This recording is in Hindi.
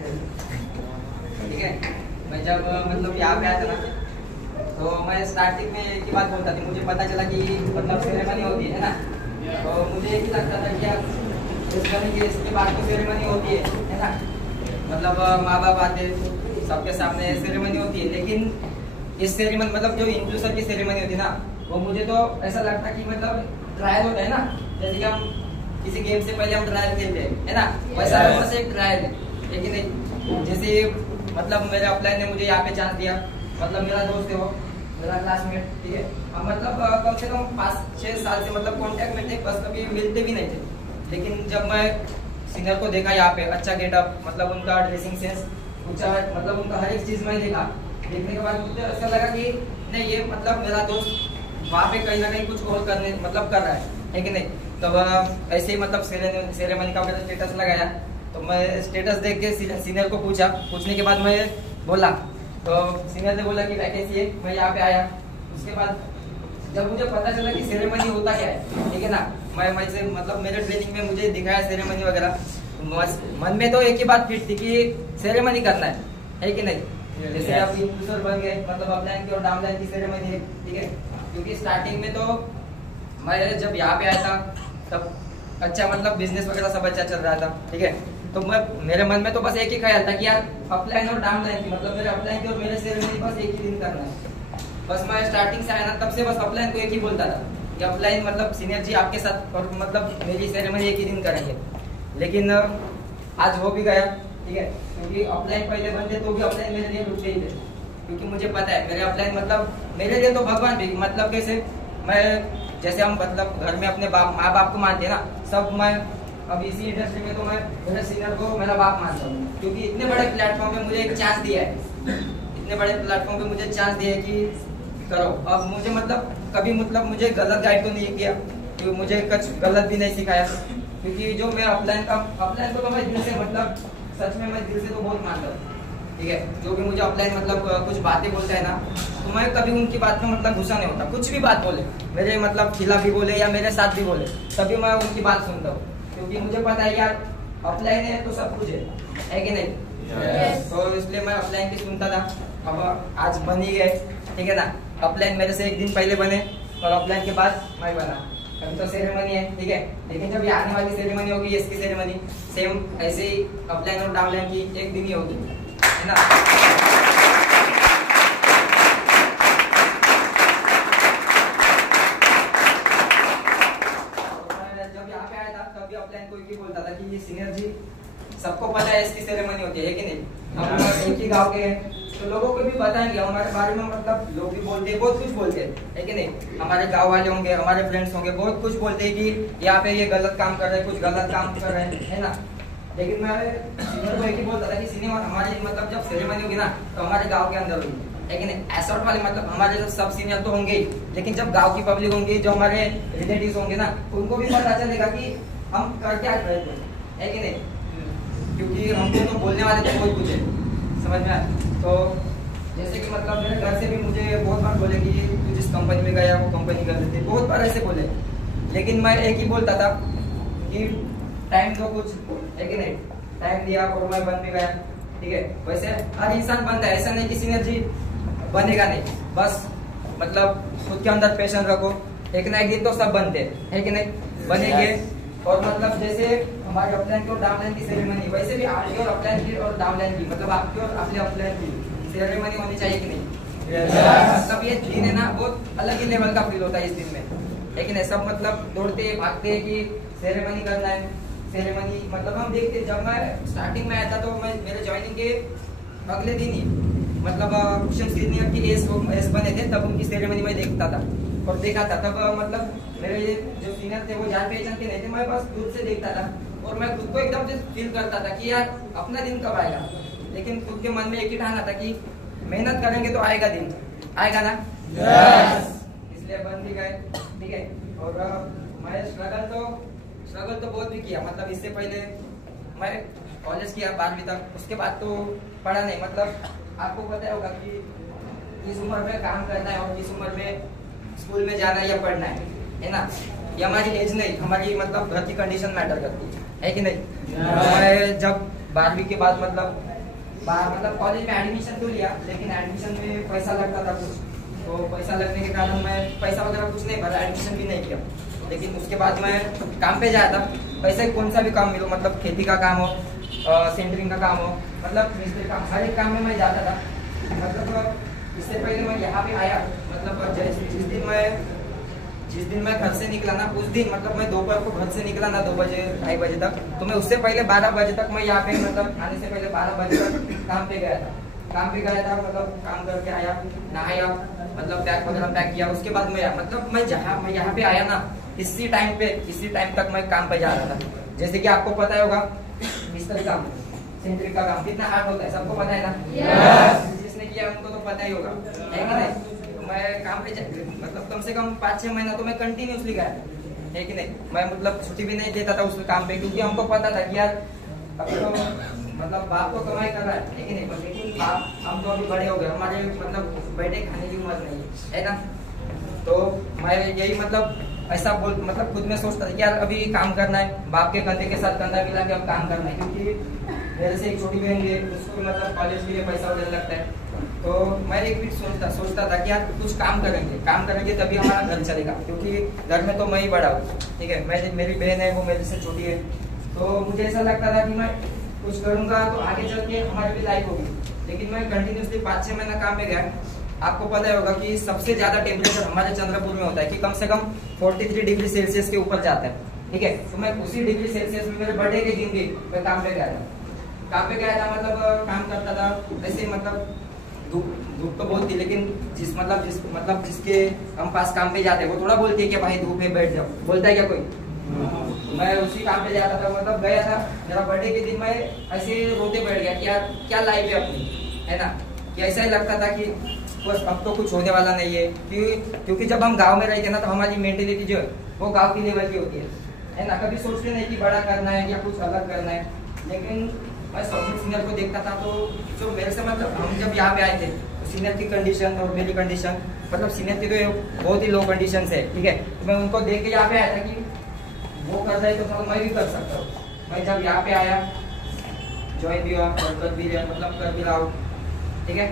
ठीक है। मैं जब मतलब यहाँ पे आया था ना, तो मैं स्टार्टिंग में एक ही बात बोलता था, मुझे पता चला कि मतलब सेरेमनी होती है ना, तो मुझे एक ही लगता था कि यार इसके बाद तो सेरेमनी होती है ना, मतलब माँ बाप आते सबके सामने सेरेमनी होती है, लेकिन इस सेरेमनी मतलब जो इंक्लूसिव की सेरेमनी होती है ना, वो मुझे तो ऐसा लगता कि मतलब ट्रायल होता है ना, जैसे कि हम किसी गेम से पहले हम ट्रायल खेलते हैं है ना, वैसा बस एक ट्रायल है। लेकिन जैसे मतलब मेरे अपलाइन ने मुझे यहाँ पे चांस दिया, मतलब मेरा दोस्त है वो, मेरा क्लासमेट, ठीक है। हम मतलब कम से कम 5-6 साल से मतलब कांटेक्ट में थे, बस कभी मिलते भी नहीं थे। लेकिन जब मैं सिंगर को देखा यहाँ पे, अच्छा गेटअप, मतलब उनका ड्रेसिंग सेंस, अच्छा मतलब उनका हर एक चीज मैं देखा, देखने के बाद मुझे ऐसा लगा कि नहीं ये मतलब मेरा दोस्त वहाँ पे कहीं ना कहीं कुछ और करने मतलब कर रहा है कि नहीं। तब ऐसे ही मतलब सेरेमनी का मेरा स्टेटस लगाया, तो मैं स्टेटस देख के सीनियर को पूछने के बाद मैं बोला, तो सीनियर ने बोला कि वैकेंसी है, मैं यहाँ पे आया। उसके बाद जब मुझे पता चला कि सेरेमनी होता क्या है, ठीक है ना, मैं से मतलब मेरे ट्रेनिंग में मुझे दिखाया सेरेमनी वगैरह, मन में तो एक ही बात फिट थी कि सेरेमनी करना है कि नहीं। जैसे आप इंक्लूसिव बन गए, मतलब अपलाइन की और डाउनलाइन की सेरेमनी है, ठीक है। क्योंकि स्टार्टिंग में तो मैं जब यहाँ पे आया था तब अच्छा मतलब बिजनेस वगैरह सब अच्छा चल रहा था, ठीक है। तो मेरे मन में तो बस एक ही ख्याल था कि यार अपलाइन और डाउनलाइन की मतलब मेरे अपलाइन की और मेरे सेरेमनी बस एक ही दिन करना है। बस मैं स्टार्टिंग से आया ना तब से बस अपलाइन को एक ही बोलता था कि अपलाइन मतलब सीनियर जी आपके साथ और मतलब मेरी सेरेमनी एक ही दिन करेंगे। लेकिन आज हो भी गया, ठीक है, क्योंकि अपलाइन पहले बनते तो भी अपलाइन मेरे लिए रुक गई थे, क्योंकि मुझे पता है मेरे अपलाइन मतलब मेरे लिए तो भगवान भी, मतलब कैसे मैं जैसे हम मतलब घर में अपने माँ बाप को मानते हैं ना, सब मैं अब इसी इंडस्ट्री में तो मैं मेरे सीनियर को मेरा बाप मानता हूँ, क्योंकि इतने बड़े प्लेटफॉर्म पे मुझे एक चांस दिया है, इतने बड़े प्लेटफॉर्म पे मुझे चांस दिया है कि करो। अब मुझे मतलब कभी मतलब मुझे गलत गाइड तो नहीं किया, क्योंकि मुझे कुछ गलत भी नहीं सिखाया, क्योंकि जो मैं अपलाइन को तो मैं दिल से मतलब सच में मैं दिल से तो बहुत मानता हूँ, ठीक है। जो भी मुझे अपलाइन मतलब कुछ बातें बोलता है ना, तो मैं कभी उनकी बात में मतलब गुस्सा नहीं होता, कुछ भी बात बोले मेरे मतलब खिलाफ भी बोले या मेरे साथ भी बोले, तभी मैं उनकी बात सुनता हूँ, क्योंकि मुझे पता है यार अपलाइन है तो सब कुछ है कि नहीं। तो इसलिए मैं अपलाइन की सुनता था। अब आज बन ही गए, ठीक है ना। अपलाइन मेरे से एक दिन पहले बने और अपलाइन के बाद मैं बना। अभी तो सेरेमनी है, ठीक है, लेकिन जब ये आने वाली सेरेमनी होगी, इसकी सेरेमनी सेम ऐसे ही अपलाइन और डाउनलाइन की एक दिन ही होगी, है ना। जब यहाँ पे आया था तभी अपलाइन कोई भी बोलता था कि ये सीनियर जी सबको पता है इसकी सेरेमनी होती है कि नहीं। हम एक ही गाँव के हैं तो लोगों को भी बताएंगे हमारे बारे में, मतलब लोग भी बोलते हैं, बहुत कुछ बोलते हैं कि नहीं। हमारे गांव वाले होंगे, हमारे फ्रेंड्स होंगे, बहुत कुछ बोलते हैं कि यहाँ पे ये गलत काम कर रहे हैं, कुछ गलत काम कर रहे हैं, है ना। लेकिन मैं सीनियर को एक ही बोलता था कि सीनियर हमारी मतलब जब सेरेमनी होगी ना तो हमारे गाँव के अंदर होगी, लेकिन एसोट वाले मतलब हमारे जो सब सीनियर तो होंगे, लेकिन जब गाँव की पब्लिक होंगी, जो हमारे रिलेटिव होंगे ना, उनको भी पता चलेगा कि हम कर क्या रहे थे, है कि नहीं। क्योंकि हमको तो बोलने वाले थे बहुत कुछ है, समझ में आया। तो जैसे कि मतलब मेरे घर से भी मुझे बहुत बार बोले कि तू जिस कंपनी में गया वो कंपनी कर देते, बहुत बार ऐसे बोले, लेकिन मैं एक ही बोलता था कि टाइम तो कुछ है कि नहीं। टाइम दिया और मैं बन भी गया, ठीक है। वैसे हर इंसान बनता है, ऐसा नहीं कि सीनियर जी बनेगा नहीं, बस मतलब खुद के अंदर पैशन रखो, एक ना एक दिन तो सब बनते हैं कि नहीं, बनेंगे। और मतलब जैसे हमारे अपलाइन की और डाउनलाइन की सेरेमनी, वैसे भी आपकी और अपलाइन की और डाउनलाइन की मतलब आपकी और अपने अपलाइन की सेरेमनी होनी चाहिए कि नहीं। मतलब ये दिन है ना, बहुत अलग ही लेवल का फील होता है इस दिन में, लेकिन सब मतलब दौड़ते भागते हैं कि सेरेमनी करना है। सेरेमनी मतलब हम देखते, जब मैं स्टार्टिंग में आया था तो मैं मेरे ज्वाइनिंग के अगले दिन ही मतलब कुशन सीनियर की एस बने थे, तब उनकी सेरेमनी में देखता था और देखा था। तब मतलब मेरे जो सीनियर थे वो जान पहचान के नहीं थे, मैं बस दूर से देखता था और मैं खुद को एकदम से फील करता था कि यार अपना दिन कब आएगा। लेकिन खुद के मन में एक ही ठाना था कि मेहनत करेंगे तो आएगा दिन, आएगा ना। इसलिए बन भी गए, ठीक है। और मैं स्ट्रगल तो बहुत भी किया, मतलब इससे पहले मैं कॉलेज किया 12वीं तक, उसके बाद तो पढ़ा नहीं। मतलब आपको पता होगा कि इस उम्र में काम करना है और इस उम्र में स्कूल में जाना है या पढ़ना है ना। ये हमारी एज नहीं, हमारी मतलब घर की कंडीशन मैटर करती है कि नहीं। मैं जब 12वीं के बाद मतलब कॉलेज में एडमिशन तो लिया, लेकिन एडमिशन में पैसा लगता था कुछ, तो पैसा लगने के कारण मैं पैसा वगैरह कुछ नहीं भरा, एडमिशन भी नहीं किया। लेकिन उसके बाद मैं काम पे जाया था, वैसे कौन सा भी काम मिलो, मतलब खेती का काम हो, सेंटरिंग का काम हो, मतलब मिस्त्री काम, हर एक काम में मैं जाता था। मतलब इससे पहले मैं यहाँ पे आया, मतलब जिस दिन मैं घर से निकला ना, उस दिन मतलब मैं दोपहर को घर से निकला ना 2 बजे 2:30 बजे तक, तो मैं उससे पहले 12 बजे तक मैं यहाँ पे, मतलब आने से पहले 12 बजे तक काम पे गया था। मतलब काम करके आया, नहाया, मतलब बैग वगैरह पैक किया, उसके बाद मैं मतलब मैं यहाँ पे आया ना, इसी टाइम तक मैं काम पे जा रहा था। जैसे कि आपको पता होगा मिस्त्री काम, सेंट्रिक का काम कितना हार्ड होता है, सबको पता है ना? जिसने किया उनको तो पता ही होगा, है कि नहीं? मैं काम पे मतलब कम से कम 5-6 महीना तो मैं कंटिन्यूसली गया, है कि नहीं? मैं मतलब छुट्टी भी नहीं देता था उस काम पे, क्योंकि हमको पता था कि यार अब तो मतलब बाप को कमाई कर रहा है कि नहीं? लेकिन बाप, हम तो अभी बड़े हो गए, हमारे मतलब बैठे खाने की उम्र नहीं है ना? तो मैं यही मतलब ऐसा मतलब खुद में सोचता था कि यार अभी काम करना है, बाप के कंधे के साथ कंधा मिला के अब काम करना है, क्योंकि मेरे से एक छोटी बहन है, उसको मतलब कॉलेज के लिए पैसा वगैरह लगता है। तो मैं एक भी सोचता था कि यार कुछ काम करेंगे तभी हमारा घर चलेगा, क्योंकि घर में तो मैं ही बड़ा हूँ, ठीक है? मेरी बहन है वो मेरे से छोटी है, तो मुझे ऐसा लगता था कि मैं कुछ करूंगा तो आगे चल के हमारी भी लाइफ होगी। लेकिन मैं कंटिन्यूसली 5-6 महीना काम में गया। आपको पता होगा कि सबसे ज्यादा टेम्परेचर हमारे चंद्रपुर में होता है कि कम से कम 43 डिग्री सेल्सियस के ऊपर जाता है, ठीक है? तो मैं उसी डिग्री सेल्सियस में मेरे बर्थडे के दिन भी मैं काम पे गया था, मतलब काम करता था वैसे, मतलब धूप तो बहुत थी, लेकिन जिसके हम पास काम पे जाते हैं वो थोड़ा बोलते है कि भाई धूप है बैठ जाओ, बोलता है क्या कोई? मैं उसी काम पे जाता था, मतलब गया था मेरा बर्थडे के दिन, मैं ऐसे रोते बैठ गया कि यार क्या लाइफ है अपनी, है ना? कि ऐसा ही लगता था कि बस अब तो कुछ होने वाला नहीं है, क्योंकि जब हम गांव में रहते ना तो हमारी मेंटेलिटी जो है वो गांव की लेवल की होती है ना? कभी सोचते नहीं कि बड़ा करना है या कुछ अलग करना है। लेकिन मैं स्वप्निल सीनियर को देखता था, तो जो मेरे से मतलब हम जब यहाँ पे आए थे, तो सीनियर की कंडीशन और मेरी कंडीशन, मतलब सीनियर की तो बहुत ही लो कंडीशन है, ठीक है? तो मैं उनको देख के यहाँ पे आया था कि वो कर रहे तो मैं भी कर सकता हूँ। मैं जब यहाँ पे आया, ज्वाइन भी हुआ, कर भी रहा, मतलब कर भी रहा हूँ, ठीक है?